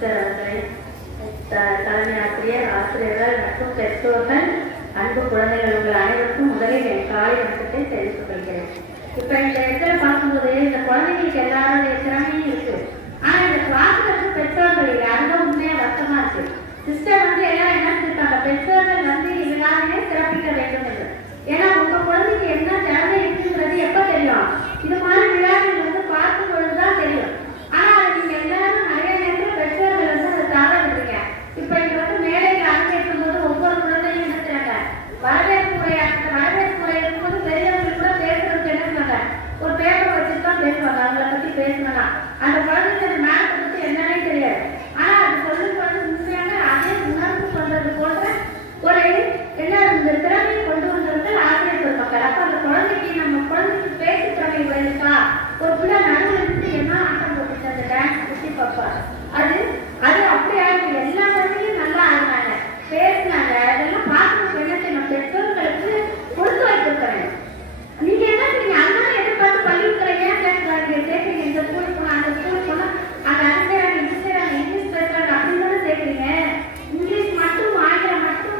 Sister அவர்களை, தலைமை ஆசிரியர், ஆசிரியர்கள் மற்றும் பெற்றோர்கள், அன்பு குழந்தைகள், உங்கள் அனைவருக்கும் முதலில் என் காலை வணக்கத்தை தெரிவித்துக் கொள்கிறேன். இப்ப இந்த இடத்துல பார்க்கும்போது இந்த குழந்தைங்களுக்கு எல்லாருடைய திறமையும் இருக்கு. ஆனா இந்த கிளாஸ்ல இருந்து பெற்றோர்கள் இல்லை, அதுதான் உண்மையா வருத்தமா இருக்கு. சிஸ்டர் எல்லாம் என்ன சொல்லிருக்காங்க, பெற்றோர்கள் இதனாலே சிறப்பிக்க வேண்டும் என்று. ஏன்னா உங்க குழந்தைக்கு என்ன திறமை இருக்குங்கிறது எப்ப தெரியும்? இது மாதிரி விழாக்கள் பார்க்கும் பொழுதுதான் தெரியும். ஆனா நீங்க எல்லாரும் நிறைய நேரத்தில் பெற்றோர்கள் அதை தவற விடுறீங்க. இப்ப இங்க மேடையில் அரங்கேற்றும் போது ஒவ்வொரு குழந்தையும் என்ன செய்றாங்க, வரவேற்பு உரை, அந்த வரவேற்பு உரை இருக்கும்போது பெரியவர்கள் கூட பேசுறதுக்கு என்ன சொன்னாங்க, ஒரு பேப்பர் வச்சுட்டு தான் பேசுவாங்க. அவங்கள பத்தி பேசணும்னா அந்த குழந்தைங்க மேடத்தை பத்தி என்னன்னே தெரியாது. ஆனா அது சொல்லும் பொழுது உண்மையான அதே உணர்வு சொல்றது போன்ற ஒரு எல்லாரும் இந்த திறமையை கொண்டு வந்தவர்கள் ஆசிரியர் பெருமக்கள். அப்ப அந்த குழந்தைக்கு நம்ம குழந்தைக்கு பேச்சு திறமை இருக்கா, ஒரு பிள்ளை நடுவில் இருந்து என்ன ஆட்டம் போட்டுச்சு அந்த டான்ஸ் பத்தி பார்ப்பா, அது அது அப்படி ஆயிடுச்சு. எல்லா குழந்தையும் நல்லா ஆடினாங்க, பேசினாங்க. அதெல்லாம் பார்க்கணும். என்ன செய்யணும், பெற்றோர்களுக்கு கொடுத்து வைத்திருக்கிறேன். நீங்க என்ன செய்யுங்க, அதனால எதிர்பார்த்து பள்ளிக்கூட ஏன் சேர்க்குறீங்க, இந்த ஸ்கூலுக்கு போனா அந்த ஸ்கூலுக்கு போனா அந்த அனுசராங்க இது செய்றாங்க இங்கிலீஷ் பேசுறாங்க அப்படின்னு தானே சேர்க்குறீங்க. இங்கிலீஷ் மட்டும் ஆங்கிலம் மட்டும்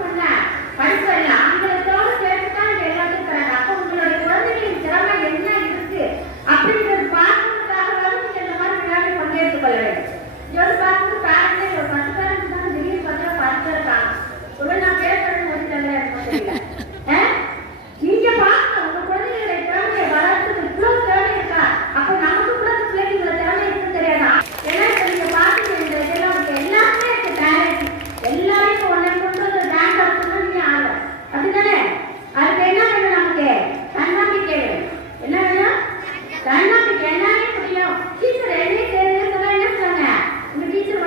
படிப்பு இல்லை, ஆங்கிலத்தோடு சேர்த்துதான் இது எல்லாத்தையும் தராங்க. அப்போ உங்களுடைய குழந்தைகளின் திறமை என்ன இருக்கு அப்படிங்கிறது பார்க்கறதுக்காகவாவது நீங்க இந்த மாதிரி விளையாட்டு பங்கேற்றுக் கொள்ள வேண்டும். இது பார்க்கும்போது பேரண்ட்ஸே ஒரு 10 பேரண்ட்ஸ் தான் திடீர்னு பார்த்தா 10 பேர் இருக்காங்க. ஒரு நான் பேசுறது முடிச்சல எனக்கு தெரியல. நீங்க பார்க்கணும் உங்க குழந்தைகளுடைய திறமையை வளர்த்து இவ்வளவு திறமை இருக்கா, அப்போ நமக்கு கூட பிள்ளைங்க இந்த திறமை இருக்குன்னு தெரியாதா? ஏன்னா இப்ப நீங்க பார்த்துட்டு இந்த இதெல்லாம் எல்லாருமே இருக்கு, டேலண்ட் எல்லாரும் இப்போ ஒன்றை கொண்டு டான்ஸ் ஆடுறதுன்னா நீங்க ஆடலாம் அப்படித்தானே? அதுக்கு என்ன வேணும், நமக்கு தன்னம்பிக்கை வேணும். என்ன வேணும்? தன்னம்பிக்கை. எல்லாமே முடியும். டீச்சர் என்னையே தெரிஞ்சு சொன்னா என்ன சொன்னாங்க, உங்க டீச்சர்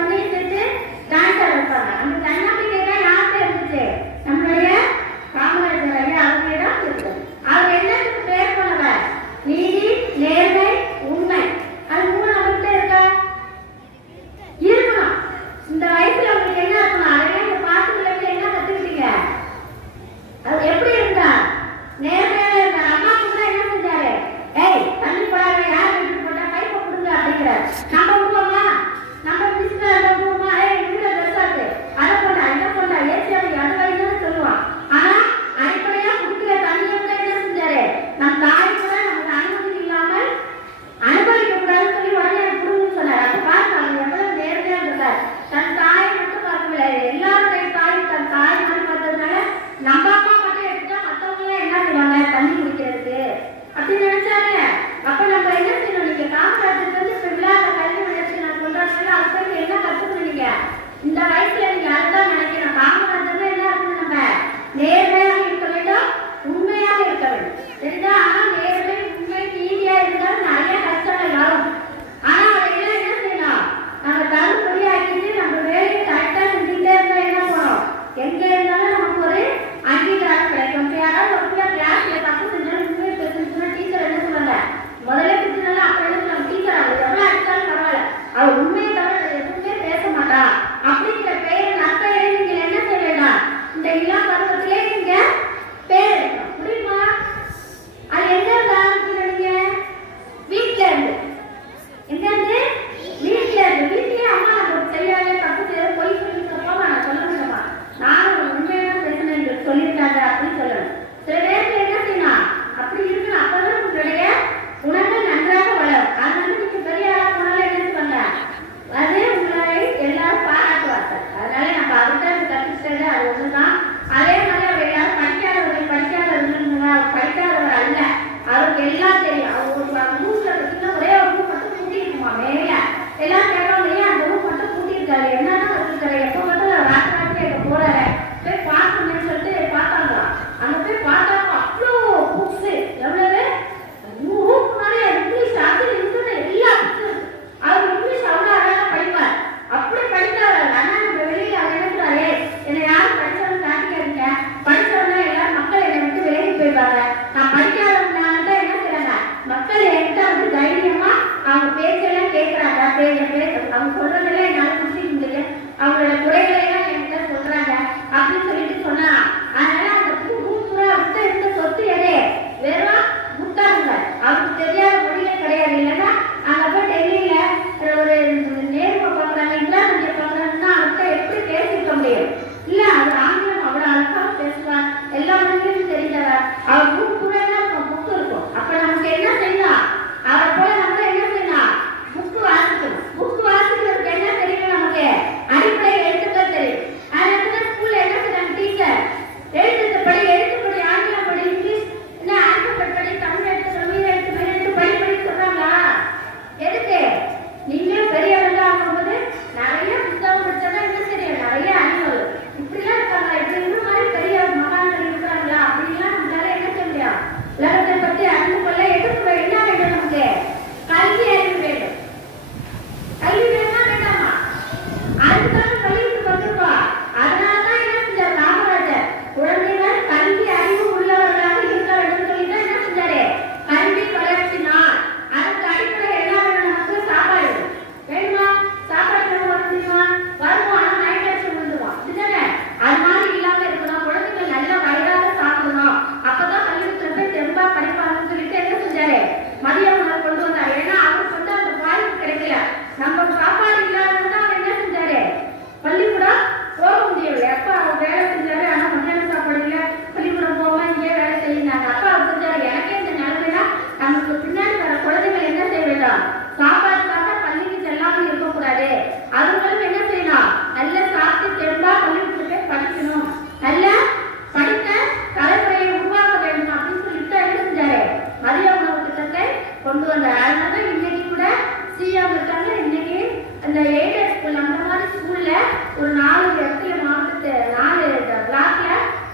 ஒரு 4 இடத்துல மாவட்டத்தை 4 பிளாக்ல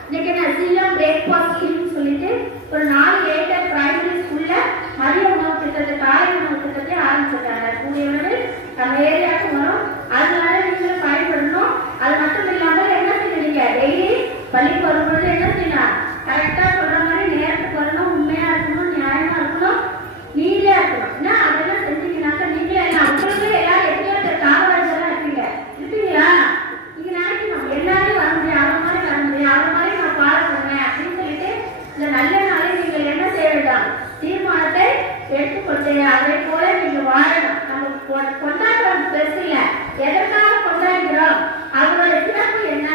இன்னைக்கு என்ன சிஎம் பிரேக்ஃபாஸ்ட் ஸ்கீம் சொல்லிட்டு ஒரு 4 ஏக்கர் பிரைமரி ஸ்கூல்ல மதிய உணவு திட்டத்தை காலை உணவு திட்டத்தை ஆரம்பிச்சிருக்காங்க. கூடியவர்கள் நம்ம ஏரியாவுக்கு வரும். அதனால நீங்களும் பயன்படணும். அது மட்டும் இல்லாமல் என்ன செய்யறீங்க, டெய்லி பள்ளிக்கு வரும்பொழுது என்ன செய்யலாம், கரெக்டா சொல்ற மாதிரி நேரத்துக்கு வரணும், உண்மையா இருக்கணும், நியாயமா இருக்கணும், நீதியா இருக்கணும். ஏன்னா அதெல்லாம் செஞ்சீங்கன்னாக்க நீங்களே எல்லாம் உங்களுக்கு எல்லாரும் எப்படியோ காவலாளர்களா இருப்பீங்க இருப்பீங்களா? நீங்க நினைக்கணும் எல்லாரும் வர முடியும், அவன் மாதிரி வர முடியும், அவன் மாதிரி நான் பாட பண்ணுவேன் அப்படின்னு சொல்லிட்டு இந்த நல்ல நாளை நீங்கள் என்ன செய்ய வேண்டாம், தீர்மானத்தை எடுத்துக்கொண்டு அதே போல நீங்க வாழணும். நம்ம கொண்டாடுறது பெருசு இல்லை, எதற்காக கொண்டாடுகிறோம், அவரோட சிறப்பு என்ன,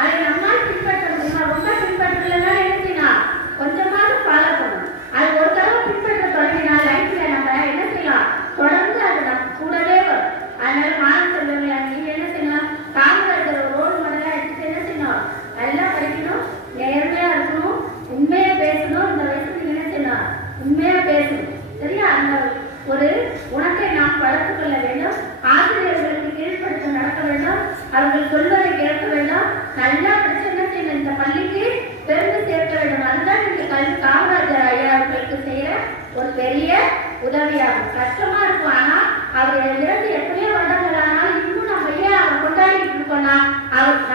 அதை நம்மால் பின்பற்ற முடியுமா? ரொம்ப பின்பற்றலன்னா என்ன கொஞ்சமாவது ஃபாலோ பண்ணணும். அது ஒரு தடவை பின்பற்ற தொடங்கினா லைஃப்ல நம்ம என்ன செய்யலாம், தொடர்ந்து அது நம்ம கூடவே வரும். அதனால மாணவ செல்வங்களா நீங்க என்ன செய்யணும், காமராஜர் ஒரு ரோல் மாடலா எடுத்துட்டு என்ன செய்யணும், நல்லா படிக்கணும், நேர்மையா இருக்கணும், உண்மையா பேசணும். இந்த வயசுக்கு என்ன செய்யணும், உண்மையா பேசணும். சரியா? அந்த ஒரு உணத்தை நாம் வளர்த்துக் கொள்ள வேண்டும். ஆசிரியர்களுக்கு கீழ்ப்படுத்த நடக்க வேண்டும். அவர்கள் சொல்வதை கேட்க வேண்டும். நல்லா படிச்சு என்ன செய்யணும், இந்த பள்ளிக்கு பெருமை சேர்க்க வேண்டும். அதுதான் நீங்க காமராஜர் ஐயா அவர்களுக்கு செய்யற ஒரு பெரிய உதவியாகும். கஷ்டமா இருக்கும். ஆனா அவர் இறந்து எத்தனையோ வருடங்கள் ஆனாலும் இன்னும் நம்ம ஐயா அவர் கொண்டாடிட்டு இருக்கோம்னா அவர்